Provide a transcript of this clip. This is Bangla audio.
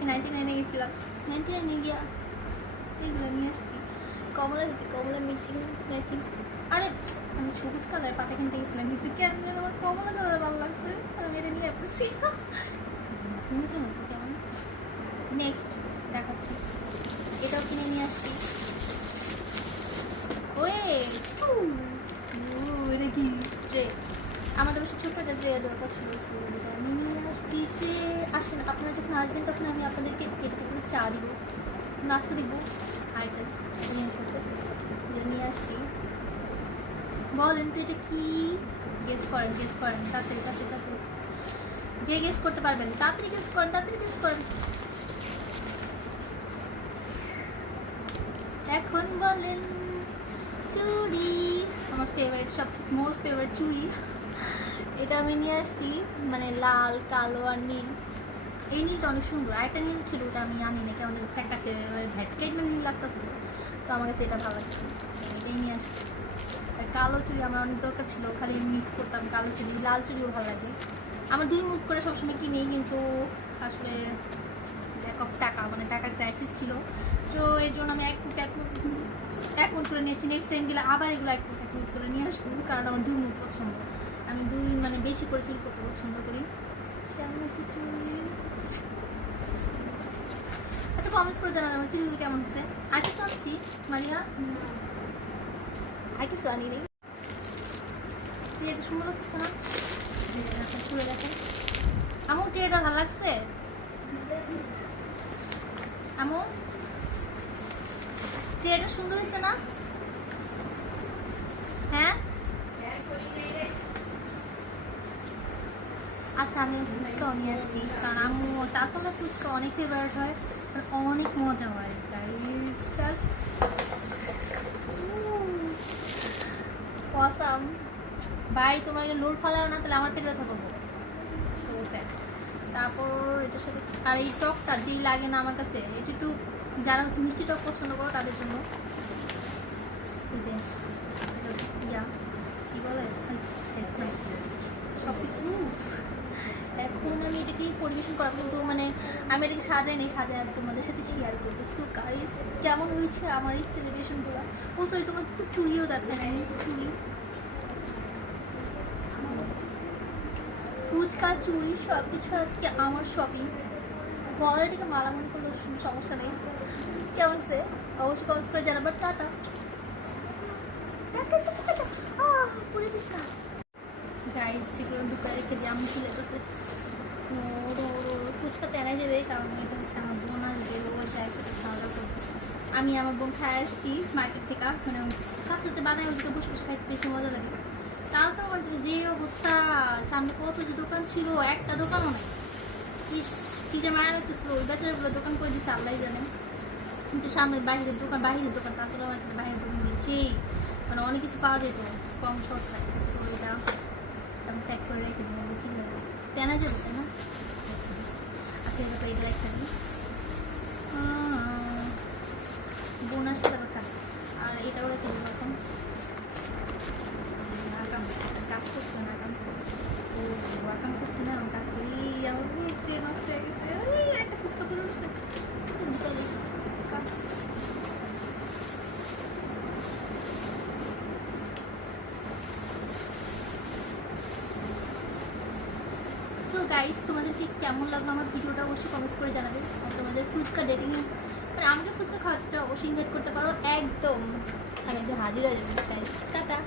আজকে নাইনটি নাইনে গেছিলাম। নাইনটি নাইনে গিয়া এইগুলো নিয়ে আসছি। কমলা সাথে কমলা ম্যাচিং ম্যাচিং। আরে, আমি সবুজ কালার পাতা কিনতে গেছিলাম। কিন্তু কেন যেন আমার কমলা কালার ভালো লাগছে আমি এটা নিয়ে পড়ছি কেমন নেক্সট দেখাচ্ছি। এটাও কিনে নিয়ে আসছি। ওয়ে এটা কি? ট্রে। আমাদের ছোট্ট একটা ট্রে দরকার ছিল ট্রে আসুন, আপনারা যখন আসবেন তখন আমি আপনাদেরকে কেটে করে চা দিব, নাস্তা দিব, আর নিয়ে নিয়ে আসছি। বলেন তো এটা কি? গেস করেন গেস করেন, তাড়াতাড়ি তাড়াতাড়ি তাড়াতাড়ি। যে গেস করতে পারবেন, তাড়াতাড়ি গেস করেন, তাড়াতাড়ি গেস করেন। এখন বলেন, চুড়ি, আমার ফেভারিট সবচেয়ে মোস্ট ফেভারিট চুড়ি। এটা আমি নিয়ে আসছি মানে লাল, কালো আর নীল। এই নীলটা অনেক সুন্দর। আরেকটা নীল ছিল, ওটা আমি আনি নাকি কেমন ফ্যাকাশে ভ্যাটকে একদম নীল লাগতেছে। তো আমার কাছে এটা ভালো লাগছে। এটাই নিয়ে আসছি। আর কালো চুড়ি আমার অনেক দরকার ছিল, খালি মিস করতাম কালো চুড়ি। লাল চুড়িও ভালো লাগে। আমার দুই মুখ করে সবসময় কিনি, কিন্তু আসলে ল্যাক অফ টাকা মানে টাকার ক্রাইসিস ছিল। তো এই জন্য আমি এক এক করে নিয়েছি নেক্সট টাইম গেলে আবার এগুলো এক করে নিয়ে আসব, কারণ আমার দুই মুখ পছন্দ। আমি মানে বেশি করে চুরি করতে পছন্দ করি। কেমন আছে আচ্ছা কমেন্টস করে জানান আমার চুরিগুলো কেমন হচ্ছে আর কিছু আনছি মারিয়া আর কিছু আনি নেই ট্রেটা সুন্দর লাগতেছে না? খুলে দেখেন আমার ট্রেটা ভালো লাগছে? আমু ট্রেটা সুন্দর হয়েছে না? হ্যাঁ? আচ্ছা আমি ফুচকাও নিয়ে আসছি। কারণ আম্মু তাতলা ফুচকা অনেক ফেভারিট হয়, আর অনেক মজা হয় অসাম ভাই, তোমরা এগুলো লোড ফালাও না, তাহলে আমার পেট ব্যথা করব। তারপর এটার সাথে আর এই টকটা, যেই লাগে না আমার কাছে এটা একটু যারা হচ্ছে মিষ্টি টক পছন্দ করো তাদের জন্য এই যে এটা ইয়া কি বলে সব কিছু এখন আমি এটাকে পরিবেশন করা, কিন্তু মানে আমি এটাকে সাজাই নেই, সাজাই আমি তোমাদের সাথে শেয়ার করব। সো গাইস কেমন হয়েছে আমার এই সেলিব্রেশনগুলো ও সরি তোমার তো চুড়িও দেখায় নাই, চুড়ি। ফুচকা, চুড়ি সব কিছু আজকে আমার শপিং গলাটিকে মালা মনে করলে, সমস্যা নেই। কেমন সে অবশ্যই কমেন্টস করে জানাবার টাটা। যাস না গাইস সেগুলো ঢুকায় রেখে দিয়ে আমি চলে গেছে যাবে কারণ আমার বোন করবে আমি আমার বোন খাই আসছি মার্কেট থেকে মানে সাথে বানাই ওই বসে বসে খাইতে বেশি মজা লাগে। তাও তো আমার যে অবস্থা, সামনে কত যে দোকান ছিল, একটা দোকানও নাই। ইস, কি যে মায়া লাগতেছিল। ওই বেচারাগুলো দোকান করে দিচ্ছে আল্লাহ জানে। কিন্তু সামনে বাইরের দোকান বাইরের দোকান তারপরে আমার একটা বাইরের দোকান সেই মানে অনেক কিছু পাওয়া যেত, কম সস্তায়। তো এটা আমি প্যাক করে রেখে দিই আমি কেনা যাবে কেন না আচ্ছা এটা এটা রেখে দিই বোন আসলে তারপর খাবে আর এটা ওরা কিনবো এখন আকাম কাজ করছে না আকাম ও আকাম করছে না আমি কাজ করি এই আমার ট্রেন নষ্ট হয়ে গেছে ওই একটা ফুচকা করে উঠছে ভিতরে ফুচকা সো গাইস তোমাদেরকে কেমন লাগল আমার ভিডিওটা অবশ্যই কমেন্টস করে জানাবে। আর তোমাদের ফুচকা ডেটিং মানে আমাকে ফুচকা খাওয়াতে অবশ্যই ইনভাইট করতে পারো। একদম। আমি একদম হাজির হয়ে যাব গাইস টাটা।